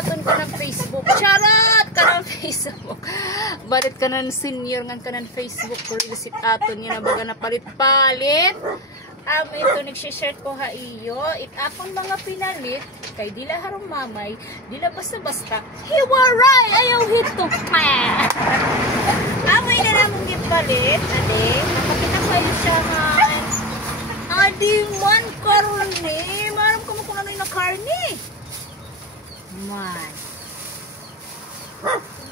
aton ka ng Facebook. Charot ka ng Facebook. Balit ka ng senior ngan ka ng Facebook. Revisit aton yun na baga na palit-palit. Ito nagsishare ko ha iyo. Itapon mga pinalit. Kay dila harong mamay. Dila basta-basta. Hiwaray! Ayaw hito. Amay na namang gipalit. Ade, nakakita kayo siya nga. Adi man karne. Maram ka mo kung ano yung nakarne. Man.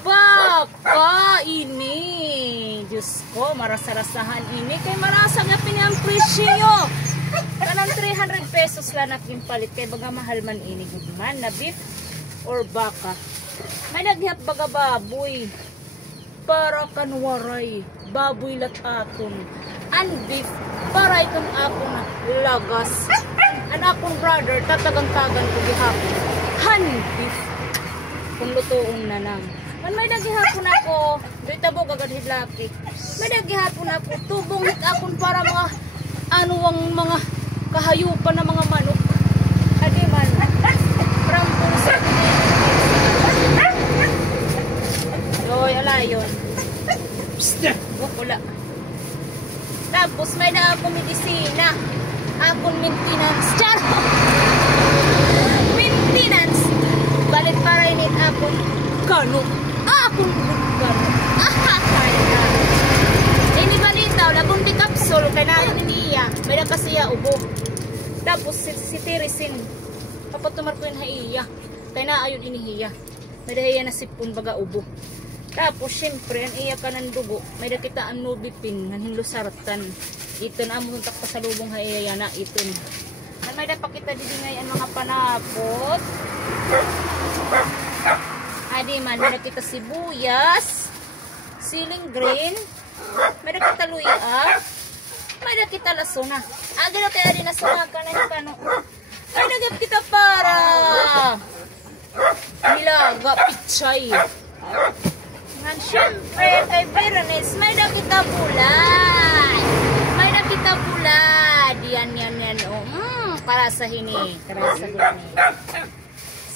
Baka ini. Diyos ko, marasa-rasahan ini. Kay marasa nga pinampresyo. Kanang 300 pesos lang natin palit. Kay baga mahal man ini. Gudman na beef or baka. May naghihap baga baboy. Para kanwaray. Baboy lataton. And beef. Para itong akong lagas. Ang akong brother, tatagang-tagan ko gihapon. Beef. Kung lutoong na lang. May nagihapon ako. Do'y tabo gagadhid laki. May nagihapon ako. Tubong hit akon para mga anuwang mga kahayupan na mga manok. Adi man. Rampong sa yoy, alayon. Wala. Tapos may na akong medisina. Akong maintenance. Charo! Maintenance. Balit para init akong kano. Akong kano. Kaya. Ini balita. Wala kong di kapsul. Kaya na niya. May na kasiya ubo. Tapos si Tirisin. Kapatumar ko yun haiya. Kaya na ayun inihiya. May dahiya na sipon baga ubo. Tapos, syempre, ang iya ka ng dugo, may nakita ang nubipin, ng hinlusaratan. Iton, among takpa sa lubong hayaya na iton. May napakita din ngay ang mga panapot. Adi man, may nakita sibuyas, siling green, may nakita luya, may nakita lasuna. Agad na kaya rin nasumakan na yung kano. May nagap kita para nilaga, pichay. Ngan syempre kay Berenice may nakita bulan. May nakita bulan. Yan oh. Para sa hini. Para sa hini.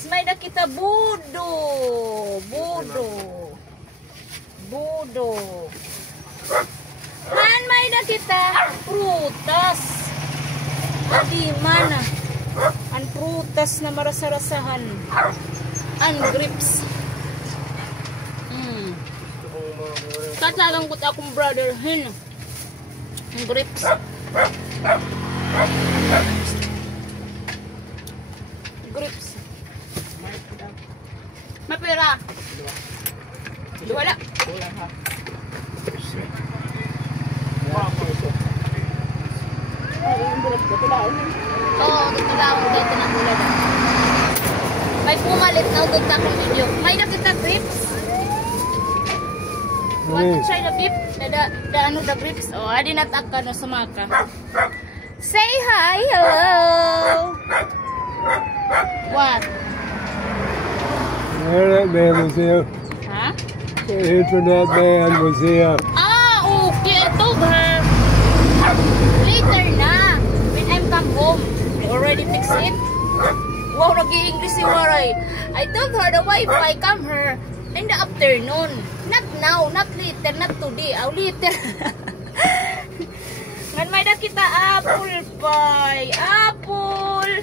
May nakita budo. Man may nakita prutas. Adi mana. An prutas na marasa-rasahan. An grapes. Katalang ko akong brother hin. Ang grapes. Grapes. Mapera. Wala. Oo, tutulawang dito ng ulan. May pumalit na udod na akong video. May nakita grapes. Want to try the beef? The ano, the grapes? Oh, adi natak ka no sumaka. Say hi, hello. What? That man was here. Huh? The internet man was here. Ah, okay. I told her. Later na. When I'm come home. We already fixed it. Wow, nag-i-English si Waray. I told her the Wi-Fi come her in the afternoon. Not now, not later, not today. Oh, later. Ngan may nakita apple pie. Apple.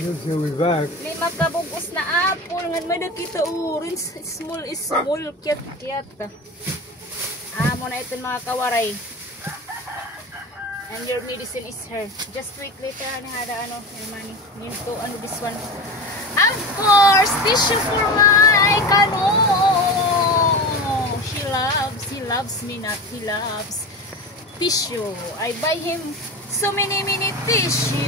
Yes, he'll be back. Lima kabugos na apple. Ngan may nakita orange. Small is small. Kiat. Amo na ito mga kawaray. And your medicine is her. Just wait later. Ano hada ano? Money. Nito ano this one. Of course, tissue for my kano. He loves me not. He loves tissue. I buy him so many tissue.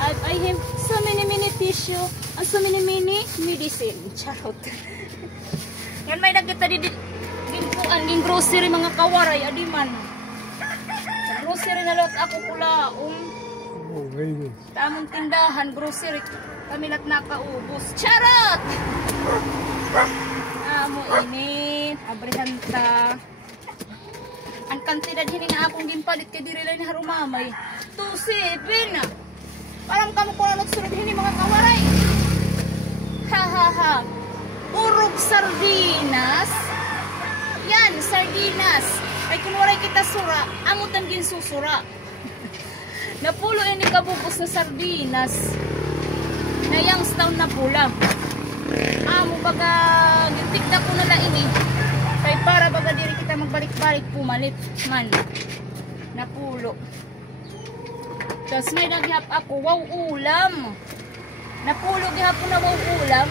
I buy him so many tissue and so many medicine. Charot. Yan may nakita ginpuan, ging grocery mga kawaray. Adiman. Sa grocery na lot ako pula. Oh, baby. Tamang tindahan, grocery. Kami lahat nakaubos. Charot! Amo init. Abrihan ta. Ang kantidad hini na akong ginpalit kay diri lang ni harumamay. 2.7 na. Parang kamo ko na nagsunod hini mga kawaray. ha. Urog sardinas. Yan, sardinas. Ay kunwaray kita sura, amutan gin susura. Napulo ini kabubos na sardinas. Nayang stown na pula. Amo baga gintikda ko na lang ini. Kay para baga diri kita magbalik-balik pumalit man. Napulo. Tapos may naghihap ako, wow ulam. Napulo gihapon na wow ulam.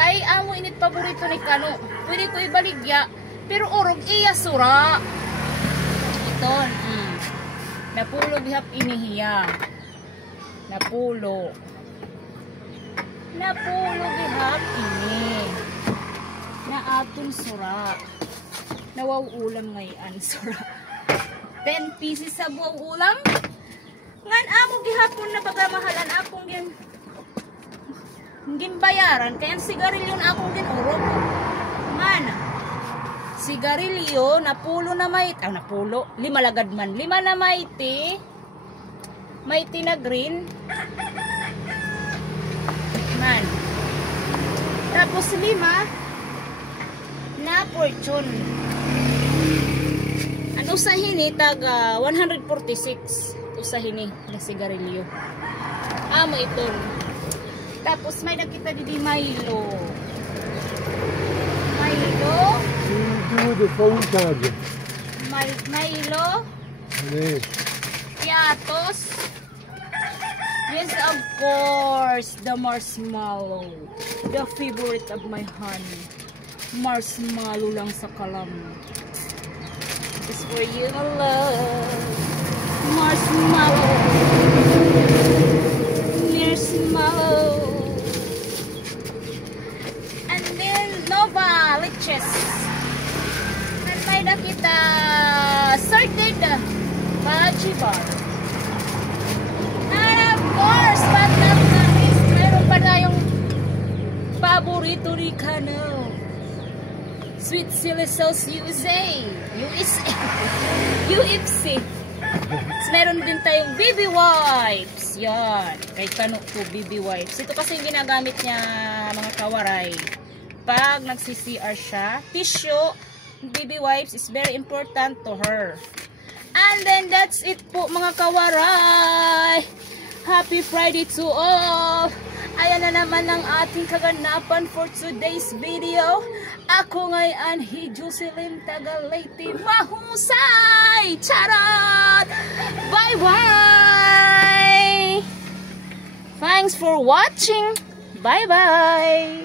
Kay amo init paborito ni Kano. Pwede ko ibaligya. Pero urog iya sura. Iton. Napulo gihap inihiya. Napulo. Napulo gihap ini. Na aton sura. Nawaw ulam ngayon sura. 10 pieces sa buwang ulam. Ngan amo gihapon na baga mahalan akong ginbayaran. Kaya ang sigarilyo na akong ginurog. Man. Sigarilyo, napulo na may, napulo, 5 lagad man, 5 na maiti na green, man, tapos 5 na fortune, ano sa hini, taga 146, usahini na sigarilyo, amo ito, tapos may nakita didi Milo, Do the phone charger. Milo. Yes. Piatos. Yes, of course, the marshmallow. The favorite of my honey. Marshmallow lang sa kalam. It's for you, my love. Marshmallow. Marshmallow. And then, Nova Leches. May nakita sorted Pachi bar. And of course, but not the least, meron pa tayong paborito ni Kano. Sweet Chili Sauce USA. UFC. Meron din tayong BB wipes. Yan. Kay Kano to BB wipes. Ito kasi yung ginagamit niya mga kawaray. Pag nagsi-CR siya, tissue, BB wipes is very important to her. And then that's it po mga kawaray. Happy Friday to all. Ayan na naman ang ating kaganapan for today's video. Ako ngayon si Jocelyn Tagalete. Mahusay! Charot! Bye bye! Thanks for watching. Bye bye!